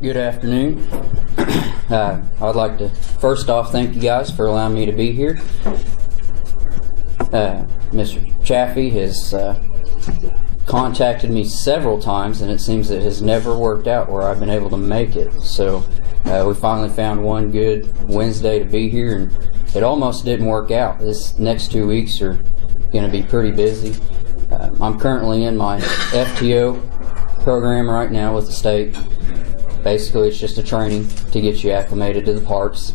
Good afternoon. I'd like to first off thank you guys for allowing me to be here. Mr. Chaffee has contacted me several times, and it seems it has never worked out where I've been able to make it. So we finally found one good Wednesday to be here, and it almost didn't work out. This next 2 weeks are going to be pretty busy. I'm currently in my FTO program right now with the state. Basically, it's just a training to get you acclimated to the parks.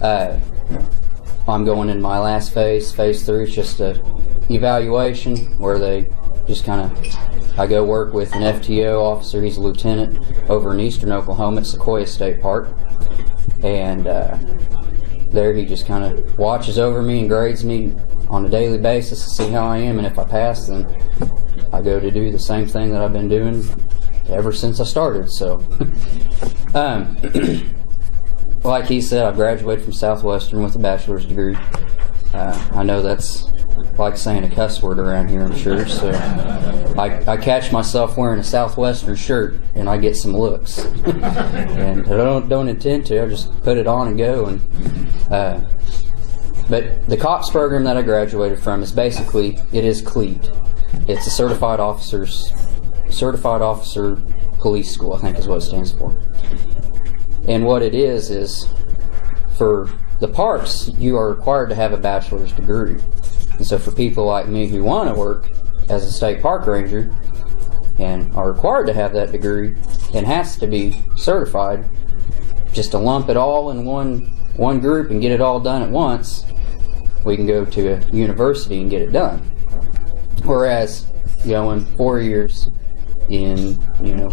I'm going in my last phase, phase 3. It's just a evaluation where they just kind of, I go work with an FTO officer. He's a lieutenant over in eastern Oklahoma at Sequoia State Park. And there he just kind of watches over me and grades me on a daily basis to see how I am. And if I pass, then I go to do the same thing that I've been doing ever since I started. So like he said, I graduated from Southwestern with a bachelor's degree. I know that's like saying a cuss word around here, I'm sure. So I catch myself wearing a Southwestern shirt and I get some looks. And I don't intend to, I just put it on and go. And but the COPS program that I graduated from is basically, it is CLEAT. It's a certified officer police school, I think is what it stands for. And what it is for the parks, you are required to have a bachelor's degree. And so for people like me who want to work as a state park ranger and are required to have that degree and has to be certified, just to lump it all in one group and get it all done at once, we can go to a university and get it done. Whereas going 4 years in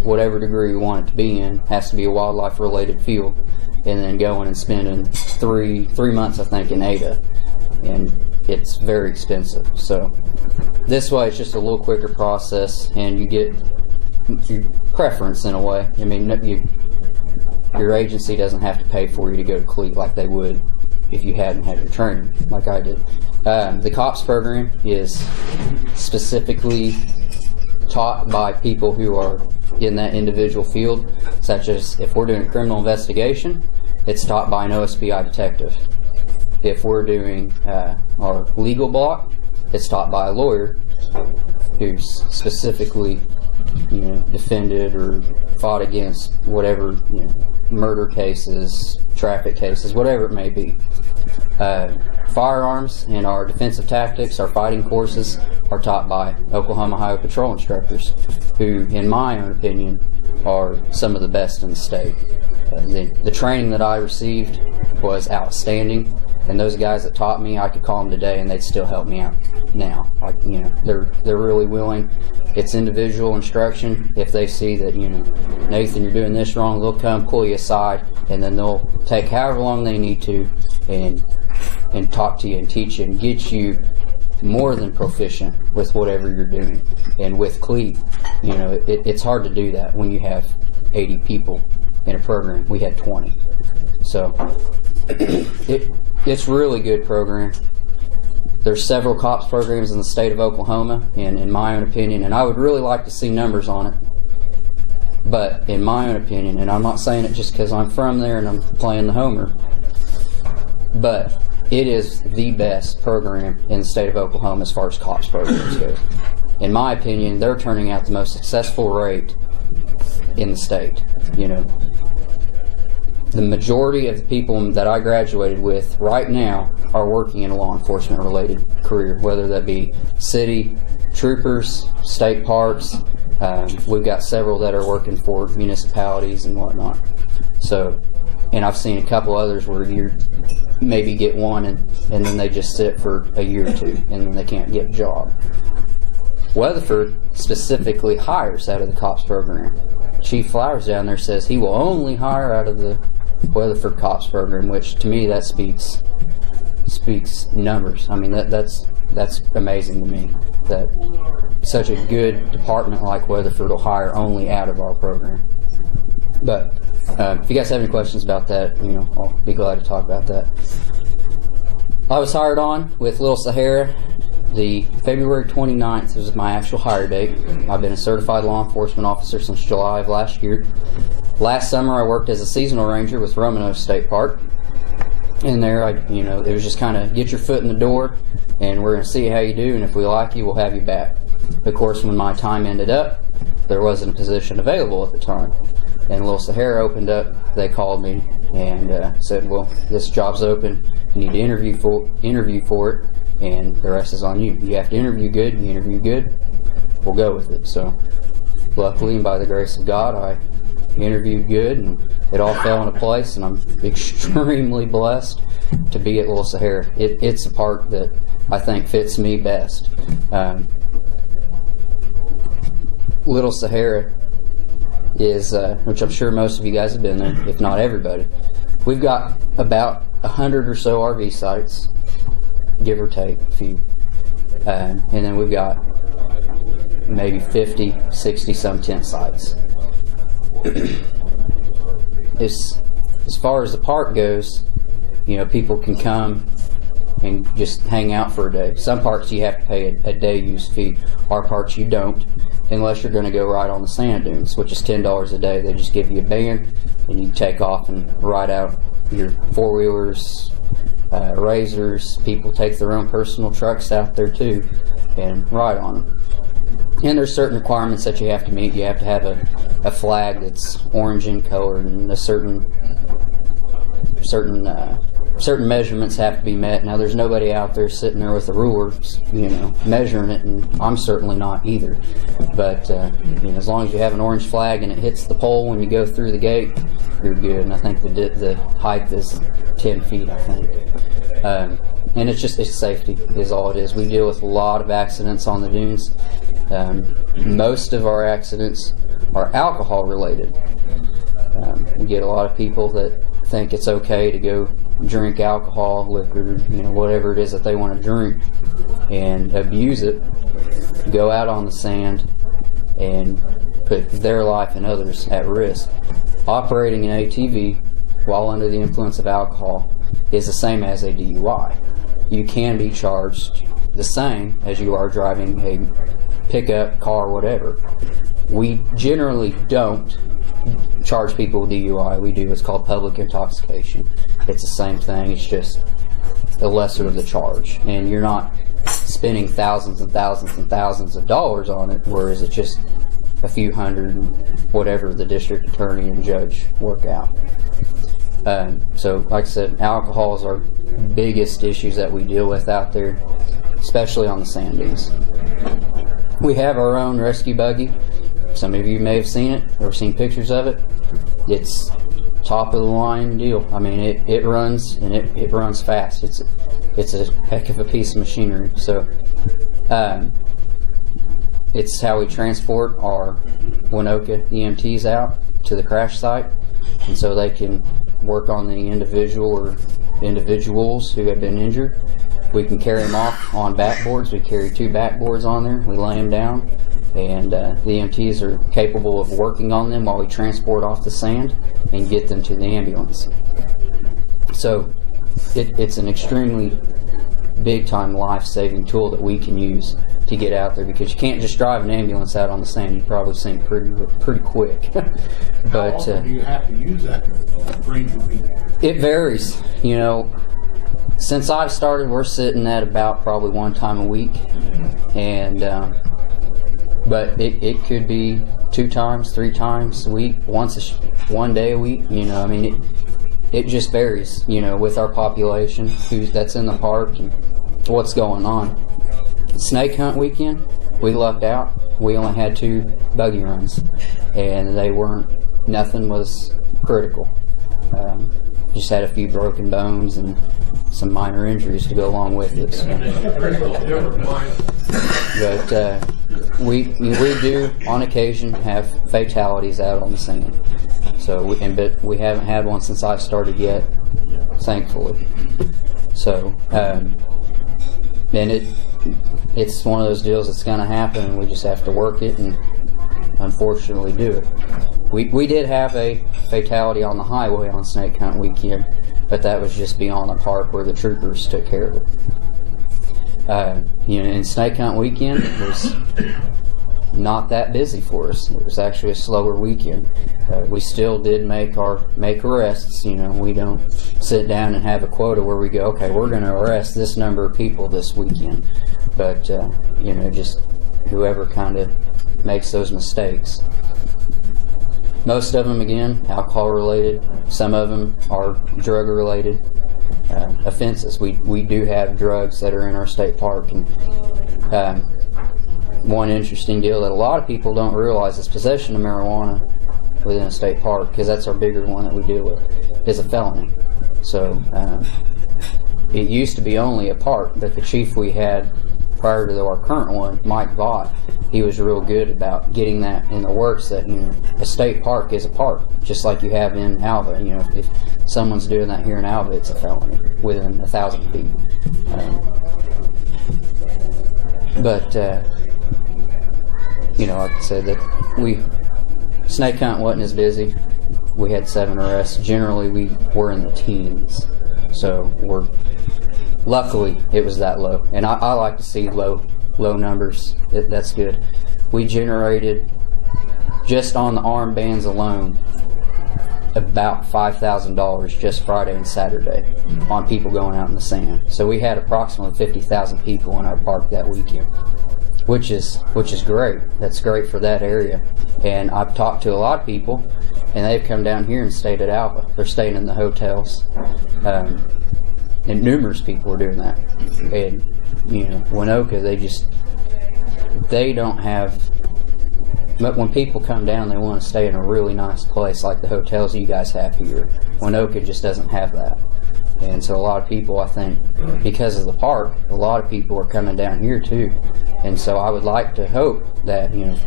whatever degree we want it to be in, has to be a wildlife related field, and then going and spending three months I think in Ada, and it's very expensive. So this way it's just a little quicker process, and you get your preference in a way. I mean, your agency doesn't have to pay for you to go to CLEAT like they would if you hadn't had your training like I did. The COPS program is specifically taught by people who are in that individual field, such as if we're doing a criminal investigation, it's taught by an OSBI detective. If we're doing our legal block, it's taught by a lawyer who's specifically defended or fought against whatever murder cases, traffic cases, whatever it may be. Firearms and our defensive tactics, our fighting courses, are taught by Oklahoma Highway Patrol instructors, who, in my own opinion, are some of the best in the state. The training that I received was outstanding, and those guys that taught me, I could call them today and they'd still help me out now. They're really willing. It's individual instruction. If they see that, Nathan, you're doing this wrong, they'll come pull you aside, and then they'll take however long they need to and talk to you and teach you and get you more than proficient with whatever you're doing. And with CLEAT, it's hard to do that when you have 80 people in a program. We had 20. So it's really good program. There's several COPS programs in the state of Oklahoma, and in my own opinion, and I would really like to see numbers on it, but in my own opinion, and I'm not saying it just because I'm from there and I'm playing the homer, but it is the best program in the state of Oklahoma as far as COPS programs go. In my opinion, they're turning out the most successful rate in the state. The majority of the people that I graduated with right now are working in a law enforcement related career, whether that be city, troopers, state parks. We've got several that are working for municipalities and whatnot. So, and I've seen a couple others where you maybe get one and then they just sit for a year or two and then they can't get a job. Weatherford specifically hires out of the COPS program. Chief Flowers down there says he will only hire out of the Weatherford COPS program, which to me that speaks numbers. I mean, that's amazing to me that such a good department like Weatherford will hire only out of our program. But if you guys have any questions about that, I'll be glad to talk about that. I was hired on with Little Sahara. The February 29th was my actual hire date. I've been a certified law enforcement officer since July of last year. Last summer I worked as a seasonal ranger with Roanoke State Park. And there, it was just kind of get your foot in the door, and we're going to see how you do, and if we like you, we'll have you back. Of course, when my time ended up, there wasn't a position available at the time. And Little Sahara opened up, they called me and said, well, this job's open, you need to interview for it, and the rest is on you. You have to interview good, you interview good, we'll go with it. So luckily, and by the grace of God, I interviewed good, and it all fell into place, and I'm extremely blessed to be at Little Sahara. It's a park that I think fits me best. Little Sahara is, which I'm sure most of you guys have been there, if not everybody. We've got about 100 or so RV sites, give or take a few. And then we've got maybe 50, 60 some tent sites. As far as the park goes, people can come and just hang out for a day. Some parks you have to pay a day use fee. Our parks you don't, unless you're going to go ride on the sand dunes, which is $10 a day. They just give you a band, and you take off and ride out your four-wheelers, razors. People take their own personal trucks out there too and ride on them. And there's certain requirements that you have to meet. You have to have a flag that's orange in color, and a certain measurements have to be met. Now, there's nobody out there sitting there with a ruler, measuring it, and I'm certainly not either. But as long as you have an orange flag and it hits the pole when you go through the gate, you're good. And I think the height is 10 feet, I think. And it's safety is all it is. We deal with a lot of accidents on the dunes. Most of our accidents are alcohol related. We get a lot of people that think it's okay to go drink alcohol, liquor, whatever it is that they want to drink, and abuse it, go out on the sand, and put their life and others at risk. Operating an ATV while under the influence of alcohol is the same as a DUI. You can be charged the same as you are driving a pickup, car, whatever. We generally don't charge people with DUI. We do what's called public intoxication. It's the same thing, it's just the lesser of the charge. And you're not spending thousands and thousands and thousands of dollars on it, whereas it's just a few hundred, whatever the district attorney and judge work out. So, like I said, alcohol is our biggest issues that we deal with out there, especially on the sand dunes. We have our own rescue buggy. Some of you may have seen it or seen pictures of it. It's top of the line deal. I mean, it runs, and it runs fast. It's a heck of a piece of machinery. So it's how we transport our Winoka EMTs out to the crash site, and so they can work on the individual or individuals who have been injured. We can carry them off on backboards. We carry 2 backboards on there. We lay them down, and the EMTs are capable of working on them while we transport off the sand and get them to the ambulance. So it's an extremely big-time life-saving tool that we can use to get out there, because you can't just drive an ambulance out on the sand. You probably sink pretty quick. But how often do you have to use that range of people? It varies. Since I've started, we're sitting at about probably 1 time a week, and but it could be 2 times, 3 times a week, 1 day a week. I mean, it just varies. With our population that's in the park and what's going on. Snake hunt weekend, we lucked out. We only had 2 buggy runs, and nothing was critical. Just had a few broken bones and some minor injuries to go along with it. So. But we do on occasion have fatalities out on the sand. So but we haven't had one since I've started yet, thankfully. So and it's one of those deals that's going to happen, and we just have to work it and unfortunately do it. We did have a fatality on the highway on snake hunt weekend, but that was just beyond the park where the troopers took care of it. In snake hunt weekend, not that busy for us. It was actually a slower weekend. We still did make arrests. You know, we don't sit down and have a quota where we go, okay, we're going to arrest this number of people this weekend. But you know, just whoever kind of makes those mistakes. Most of them, again, alcohol related. Some of them are drug related offenses. We do have drugs that are in our state park, and one interesting deal that a lot of people don't realize is possession of marijuana within a state park, because that's our bigger one that we deal with, is a felony. So it used to be only a park, but the chief we had prior to our current one, Mike Vaught, he was real good about getting that in the works, that, you know, a state park is a park, just like you have in Alva. You know, if someone's doing that here in Alva, it's a felony within 1,000 feet. But you know, like I said, that snake hunt wasn't as busy. We had 7 arrests. Generally, we were in the teens, so luckily it was that low. And I like to see low numbers. That's good. We generated, just on the armbands alone, about $5,000 just Friday and Saturday on people going out in the sand. So we had approximately 50,000 people in our park that weekend, which is great. That's great for that area. And I've talked to a lot of people, and they've come down here and stayed at Alva. They're staying in the hotels, and numerous people are doing that. And you know, Winoka, they don't have. But when people come down, they want to stay in a really nice place like the hotels you guys have here. Winoka just doesn't have that. And so a lot of people, I think, because of the park, a lot of people are coming down here too. And so I would like to hope that, you know,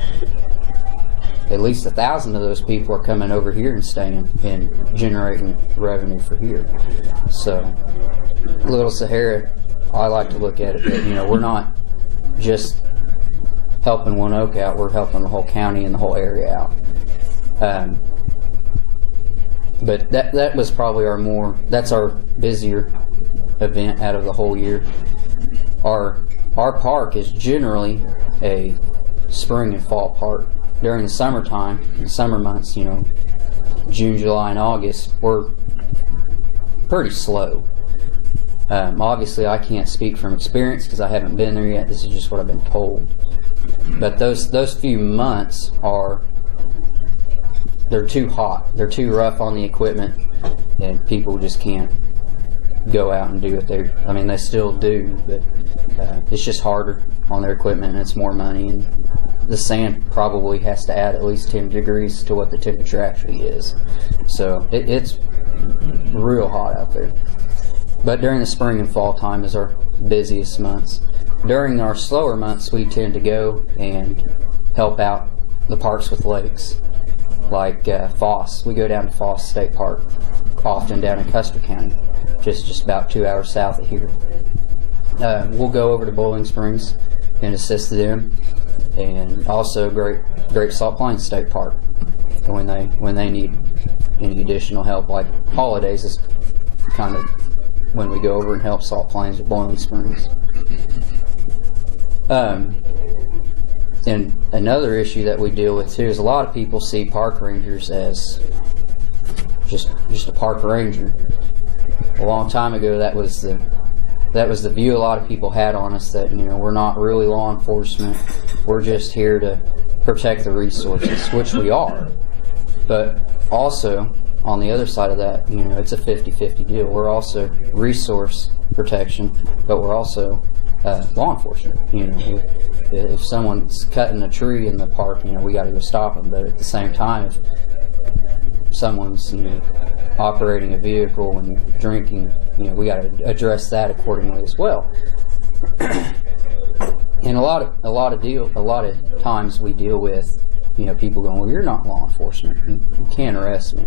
at least 1,000 of those people are coming over here and staying and generating revenue for here. So Little Sahara, I like to look at it that, you know, we're not just helping Winoka out, we're helping the whole county and the whole area out. But that was probably that's our busier event out of the whole year. Our park is generally a spring and fall park. During the summertime, the summer months, you know, June, July, and August, we're pretty slow. Obviously, I can't speak from experience because I haven't been there yet. This is just what I've been told. But those few months they're too hot. They're too rough on the equipment, and people just can't go out and do what they still do, but it's just harder on their equipment, and it's more money, and the sand probably has to add at least 10 degrees to what the temperature actually is. So it's real hot out there. But during the spring and fall time is our busiest months. During our slower months, we tend to go and help out the parks with lakes, like Foss. We go down to Foss State Park, often down in Custer County, just about 2 hours south of here. We'll go over to Bowling Springs and assist them, and also Great Salt Plains State Park when they need any additional help. Like holidays is kind of when we go over and help Salt Plains or Bowling Springs. And another issue that we deal with too is a lot of people see park rangers as just a park ranger. A long time ago, that was the view a lot of people had on us, that, you know, we're not really law enforcement. We're just here to protect the resources, which we are. But also, on the other side of that, you know, it's a 50-50 deal. We're also resource protection, but we're also law enforcement. You know, if someone's cutting a tree in the park, you know, we got to go stop them. But at the same time, if someone's, you know, operating a vehicle and drinking, you know, we got to address that accordingly as well. And a lot of times we deal with, you know, people going, well, you're not law enforcement. You can't arrest me.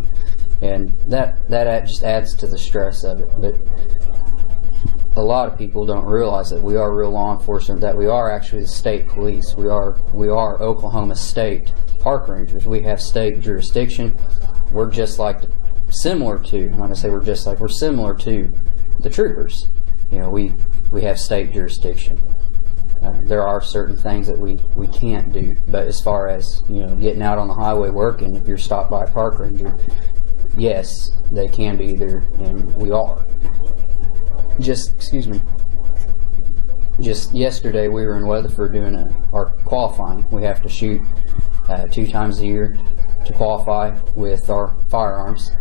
And that just adds to the stress of it. But a lot of people don't realize that we are real law enforcement, that we are actually the state police. We are Oklahoma State park rangers. We have state jurisdiction. We're just like, similar to the troopers. You know, we have state jurisdiction. There are certain things that we can't do, but as far as, you know, getting out on the highway working, if you're stopped by a park ranger, yes, they can be there, and we are. Excuse me. Just yesterday, we were in Weatherford doing our qualifying. We have to shoot 2 times a year to qualify with our firearms,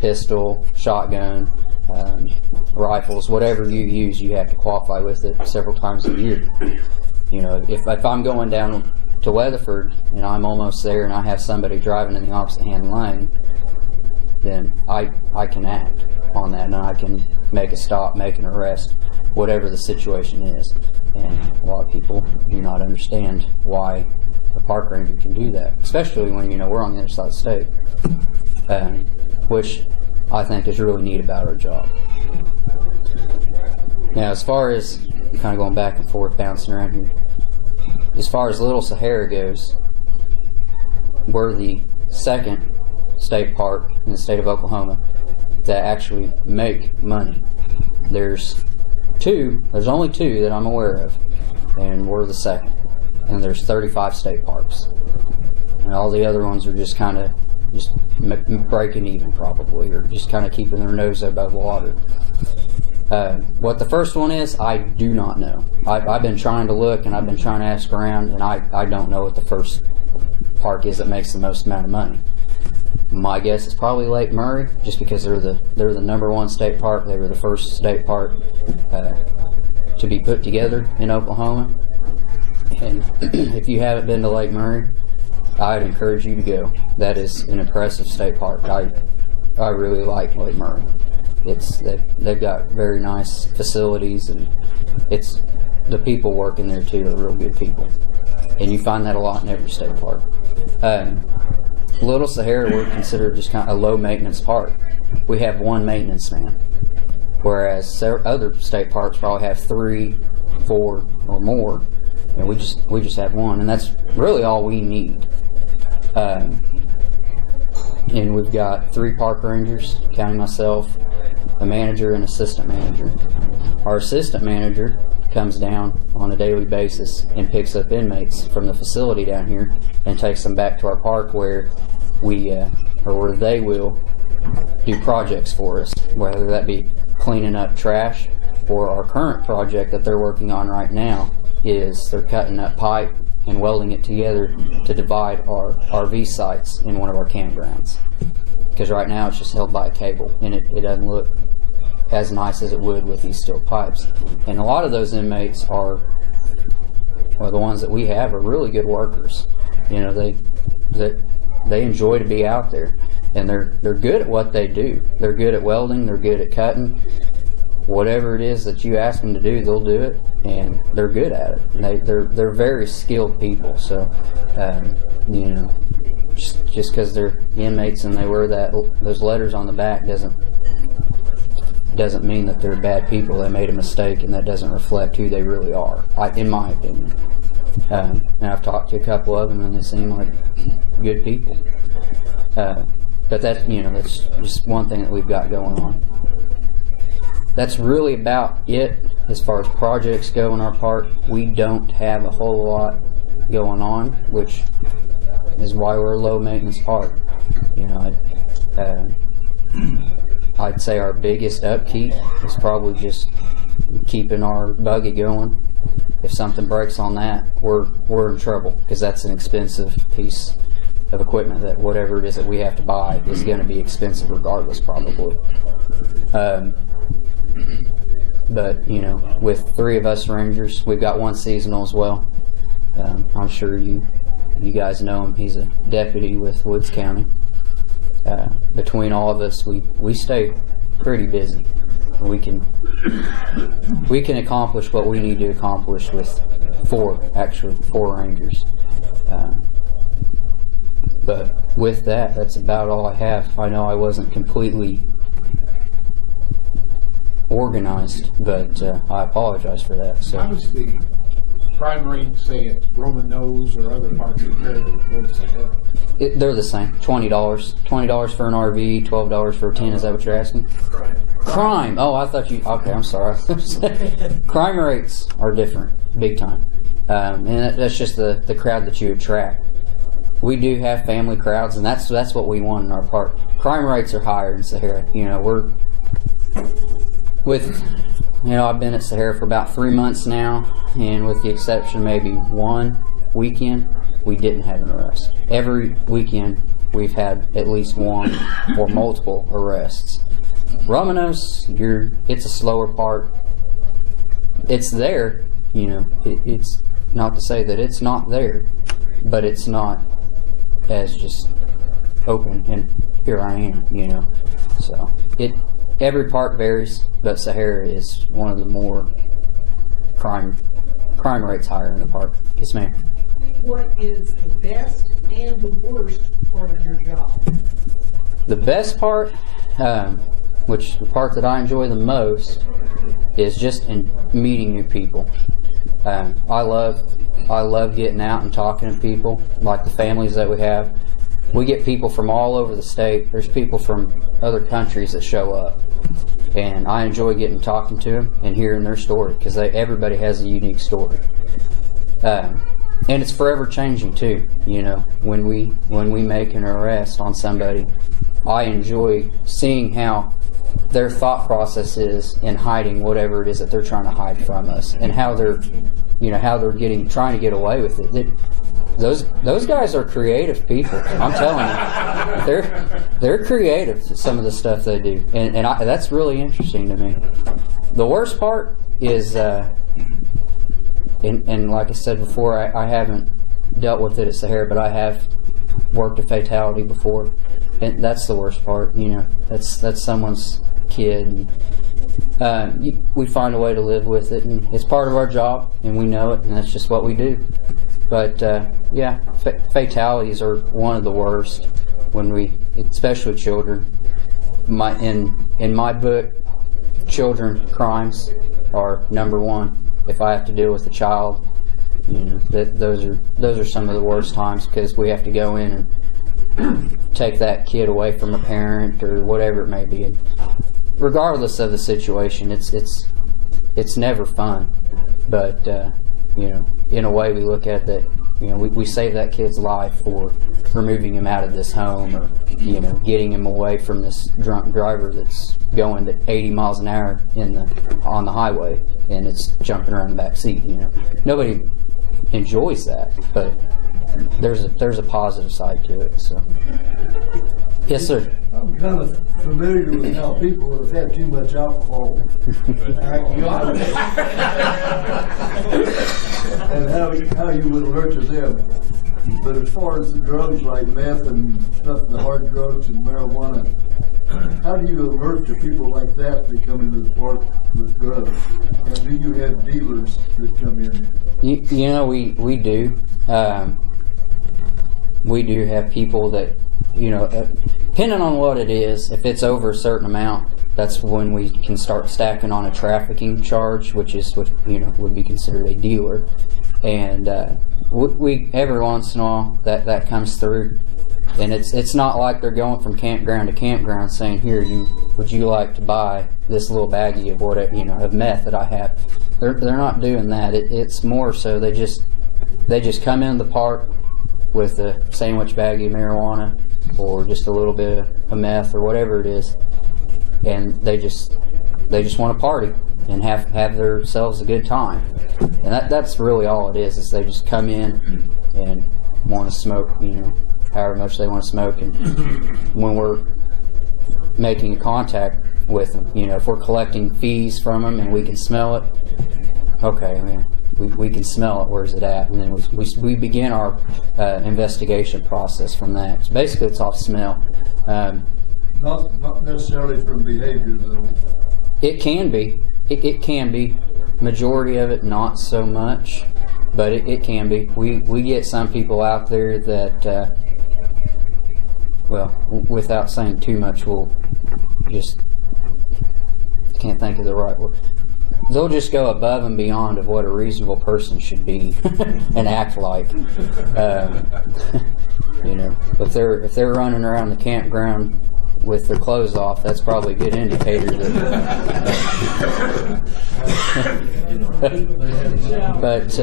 pistol, shotgun, rifles, whatever you use, you have to qualify with it several times a year. You know, if I'm going down to Weatherford and I'm almost there and I have somebody driving in the opposite hand lane, then I can act on that, and I can make a stop, make an arrest, whatever the situation is. And a lot of people do not understand why a park ranger can do that, especially when, you know, we're on the other side of the state, which I think is really neat about our job. Now, as far as kind of going back and forth, bouncing around here, as far as Little Sahara goes, we're the second state park in the state of Oklahoma that actually make money. There's only 2 that I'm aware of, and we're the second. And there's 35 state parks, and all the other ones are just kind of breaking even, probably, or just kind of keeping their nose above water. What the first one is, I do not know. I've been trying to look, and I've been trying to ask around, and I don't know what the first park is that makes the most amount of money. My guess is probably Lake Murray, just because they're the #1 state park. They were the first state park to be put together in Oklahoma. And if you haven't been to Lake Murray, I'd encourage you to go. That is an impressive state park. I really like Lake Murray. They've got very nice facilities, and the people working there too are real good people. And you find that a lot in every state park. Little Sahara, we're considered just kind of a low maintenance park. We have 1 maintenance man, whereas other state parks probably have 3, 4, or more. And we just have 1, and that's really all we need. And we've got 3 park rangers, counting myself, a manager, and assistant manager. Our assistant manager comes down on a daily basis and picks up inmates from the facility down here and takes them back to our park where where they will do projects for us, whether that be cleaning up trash, or our current project that they're working on right now is they're cutting up pipe and welding it together to divide our RV sites in one of our campgrounds. Because right now it's just held by a cable, and it doesn't look as nice as it would with these steel pipes. And a lot of those inmates are the ones that we have are really good workers. You know, they enjoy to be out there, and they're good at what they do. They're good at welding, they're good at cutting. Whatever it is that you ask them to do, they'll do it, and they're good at it. And they're very skilled people. So, you know, just because they're inmates and they wear those letters on the back doesn't mean that they're bad people. They made a mistake, and that doesn't reflect who they really are, in my opinion. And I've talked to a couple of them, and they seem like good people. But that's just one thing that we've got going on. That's really about it as far as projects go in our park. We don't have a whole lot going on, which is why we're a low maintenance park. You know, I'd say our biggest upkeep is probably just keeping our buggy going. If something breaks on that, we're in trouble, because that's an expensive piece of equipment that whatever it is that we have to buy is going to be expensive regardless, probably. But, you know, with 3 of us rangers, we've got 1 seasonal as well. I'm sure you guys know him. He's a deputy with Woods County. Between all of us, we stay pretty busy. We can accomplish what we need to accomplish with 4 rangers. But with that, that's about all I have. I know I wasn't completely organized, but I apologize for that. So, how does the crime rate, say at Roman Nose or other parts compare to Little Sahara? They're the same. $20 for an RV, $12 for a tent. Is that what you're asking? Crime. Oh, I thought you. Okay, I'm sorry. Crime rates are different, big time. and that's just the crowd that you attract. We do have family crowds, and that's what we want in our park. Crime rates are higher in Sahara. I've been at Sahara for about 3 months now, and with the exception of maybe one weekend, we didn't have an arrest. Every weekend, we've had at least one or multiple arrests. Romanos, it's a slower part. It's there, it's not to say that it's not there, but it's not as just open and here I am, So every park varies, but Sahara is one of the more crime rates higher in the park. Yes, ma'am. What is the best and the worst part of your job? The best part, which the part that I enjoy the most, is just in meeting new people. I love getting out and talking to people, like the families that we have. We get people from all over the state. There's people from other countries that show up, and I enjoy getting talking to them and hearing their story, because everybody has a unique story. And it's forever changing too. When we make an arrest on somebody, I enjoy seeing how their thought process is in hiding whatever it is that they're trying to hide from us, and how they're trying to get away with it. Those guys are creative people. I'm telling you, they're creative. Some of the stuff they do, and that's really interesting to me. The worst part is, and like I said before, I haven't dealt with it at Sahara, but I have worked a fatality before, and that's the worst part. That's someone's kid. And we find a way to live with it, and it's part of our job, and we know it, and that's just what we do. But fatalities are one of the worst especially children. In my book, children crimes are number one. If I have to deal with a child, those are some of the worst times, because we have to go in and take that kid away from a parent or whatever it may be. And regardless of the situation, it's never fun. But in a way, we look at that. We save that kid's life for removing him out of this home, or getting him away from this drunk driver that's going at 80 miles an hour on the highway, and it's jumping around the back seat. Nobody enjoys that, but there's a positive side to it. So, yes, sir. I'm kind of familiar with how people have had too much alcohol and how you would alert to them. But as far as the drugs like meth and stuff, the hard drugs and marijuana, how do you alert to people like that come into the park with drugs? And do you have dealers that come in? We do. We do have people that, depending on what it is, if it's over a certain amount, that's when we can start stacking on a trafficking charge, which is what would be considered a dealer. And we every once in a while that comes through, and it's not like they're going from campground to campground saying, "Here, would you like to buy this little baggie of whatever of meth that I have?" They're not doing that. It's more so they just come in the park with a sandwich baggie of marijuana, or just a little bit of meth, or whatever it is, and they just want to party and have themselves a good time. And that's really all it is they just come in and want to smoke, however much they want to smoke. And when we're making a contact with them, if we're collecting fees from them and we can smell it, okay, man, we can smell it, where's it at? And then we begin our investigation process from that. So basically, it's off smell. Not necessarily from behavior, though. It can be. It can be. Majority of it, not so much, but it can be. We get some people out there that, without saying too much, we'll just, can't think of the right word. They'll just go above and beyond of what a reasonable person should be and act like. If they're running around the campground with their clothes off, that's probably a good indicator that But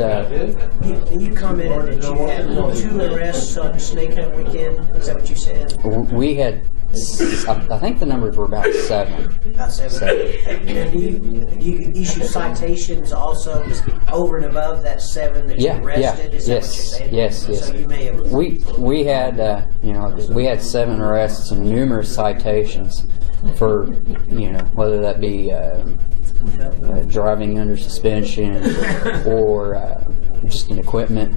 You commented that you had 2 arrests on Snake Hunt weekend. Is that what you said? we had, I think the numbers were about 7. About 7. Now, do you issue citations also over and above that 7 that you arrested? Is that what you're saying? Yes. So you may have. We had we had 7 arrests and numerous citations for whether that be driving under suspension or just an equipment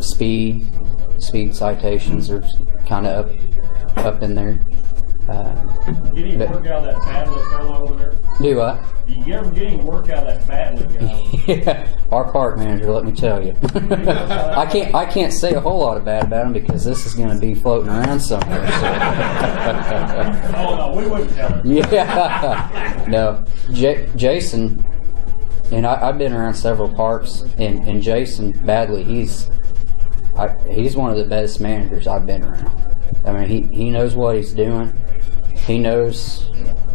speed citations are kind of up in there. Get any work out of that badly fellow over there? Do what? Do you ever get any work out of that badly guy? Yeah, our park manager, let me tell you. I can't say a whole lot of bad about him because this is going to be floating around somewhere. So. Oh no, we wouldn't tell him. Yeah, no, Jason, and I've been around several parks, and Jason Badley, he's one of the best managers I've been around. I mean, he knows what he's doing. He knows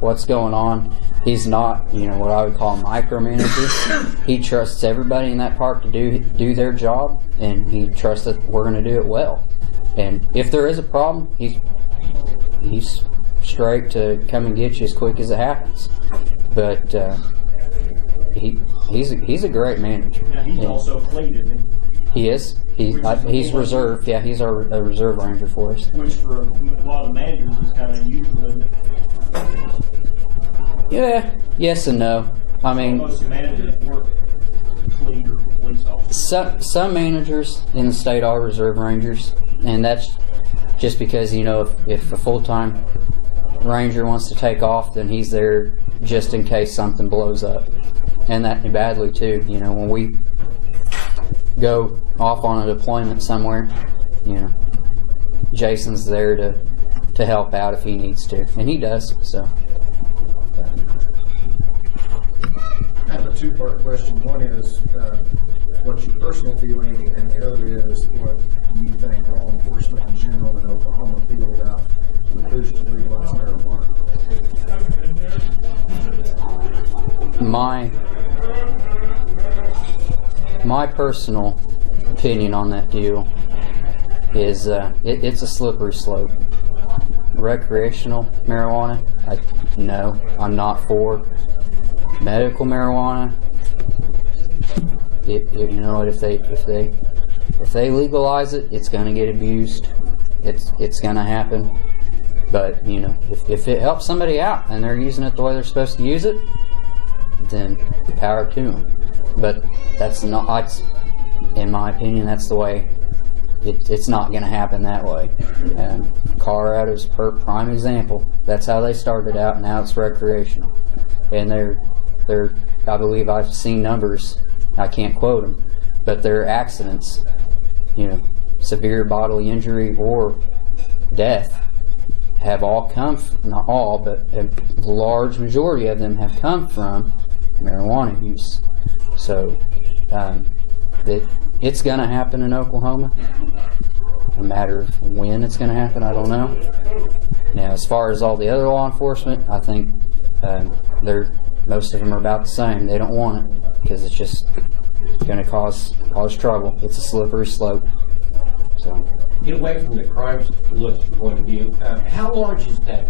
what's going on. He's not, what I would call a micromanager. He trusts everybody in that park to do their job, and he trusts that we're going to do it well. And if there is a problem, he's straight to come and get you as quick as it happens. But he's a great manager. Now, he's also fleet, isn't he? He is. He's reserved. Yeah, he's a reserve ranger for us. Which for a lot of managers is kind of unusual, isn't it? Yeah. Yes and no. I mean, most managers work fleet or police officers. Some managers in the state are reserve rangers, and that's just because if a full-time ranger wants to take off, then he's there just in case something blows up. And that badly too. When we go off on a deployment somewhere, Jason's there to help out if he needs to, and he does. So. I have a 2-part question. One is what's your personal feeling, and the other is what you think law enforcement in general in Oklahoma feel about the push to legalize marijuana. My personal opinion on that deal is it's a slippery slope. Recreational marijuana, no, I'm not for. Medical marijuana, if they legalize it, it's going to get abused. It's going to happen. But if it helps somebody out and they're using it the way they're supposed to use it, then power to them. But that's not, in my opinion, that's the way. It's not going to happen that way. Colorado's prime example. That's how they started out. Now it's recreational, and they're I believe I've seen numbers. I can't quote them, but their accidents, severe bodily injury or death, have all come not all, but a large majority of them have come from marijuana use. So it's going to happen in Oklahoma. A matter of when it's going to happen, I don't know. Now, as far as all the other law enforcement, I think most of them are about the same. They don't want it because it's just going to cause trouble. It's a slippery slope. So, get away from the crime look point of view. How large is that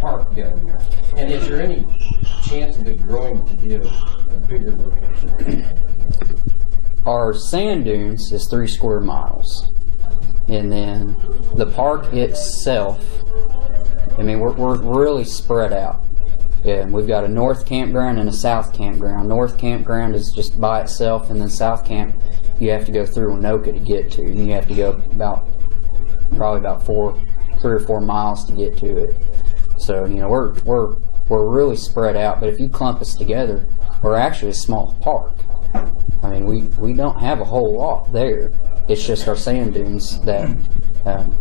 park down there? And is there any chance of it growing to be a bigger location? Our sand dunes is 3 square miles. And then the park itself, I mean, we're really spread out. And we've got a north campground and a south campground. North campground is just by itself, and then south camp you have to go through Winoka to get to. And you have to go probably about 3 or 4 miles to get to it. So, we're really spread out. But if you clump us together, we're actually a small park. I mean, we don't have a whole lot there. It's just our sand dunes that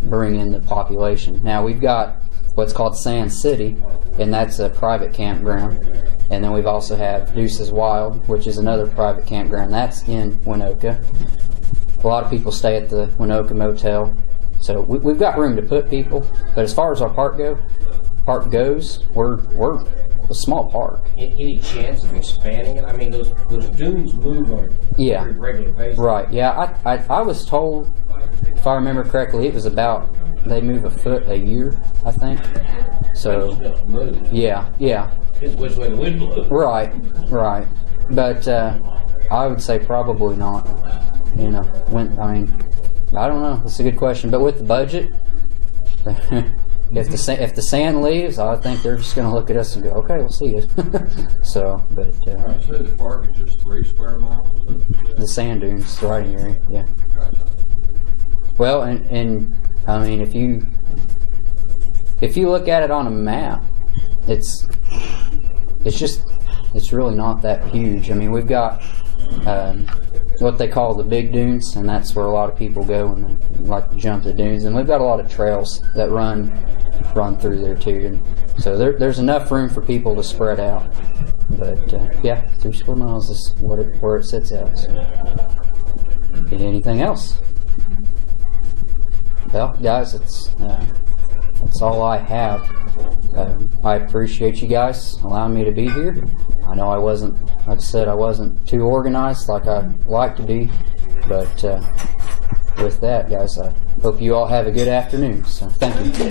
bring in the population. Now, we've got what's called Sand City, and that's a private campground. And then we've also have Deuces Wild, which is another private campground. That's in Winoka. A lot of people stay at the Winoka Motel. So we've got room to put people. But as far as our park goes, we're a small park. Any chance of expanding it? I mean, those dunes move on a Yeah. pretty regular basis. Right. Yeah. I was told, if I remember correctly, it was about they move a foot a year, I think. So. Move. Yeah. Yeah. It's which way the wind blows. Right. Right. But I would say probably not. You know, I mean, I don't know. That's a good question. But with the budget, if the sand leaves, I think they're just going to look at us and go, "Okay, we'll see you." So, but I said the park is just 3 square miles. the sand dunes, riding area, yeah. Well, and I mean, if you look at it on a map, it's really not that huge. I mean, we've got what they call the big dunes, and that's where a lot of people go and they like to jump the dunes. And we've got a lot of trails that run through there too. And so there's enough room for people to spread out. But yeah, 3 square miles is where it sits at. So. Anything else? Well, guys, that's all I have. I appreciate you guys allowing me to be here. I know I wasn't, like I said, I wasn't too organized like I like to be, but with that, guys, I hope you all have a good afternoon. So, thank you.